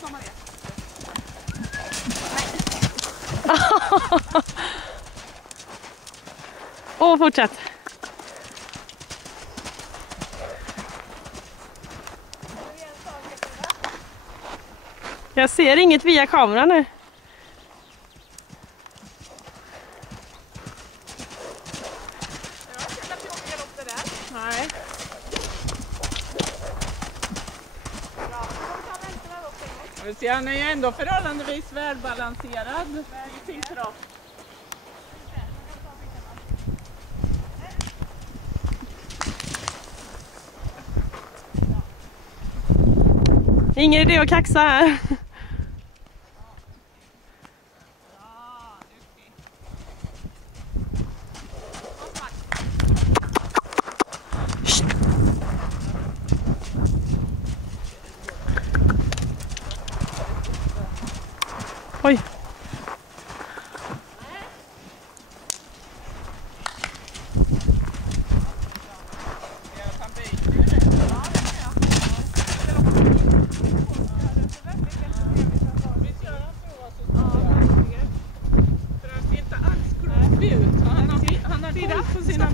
kommer komma ner. Åh, fortsätt. Jag ser inget via kameran nu. Nej. Han är ju ändå förhållandevis välbalanserad. Ingen idé att kaxa här. Oj. Han har koll på sina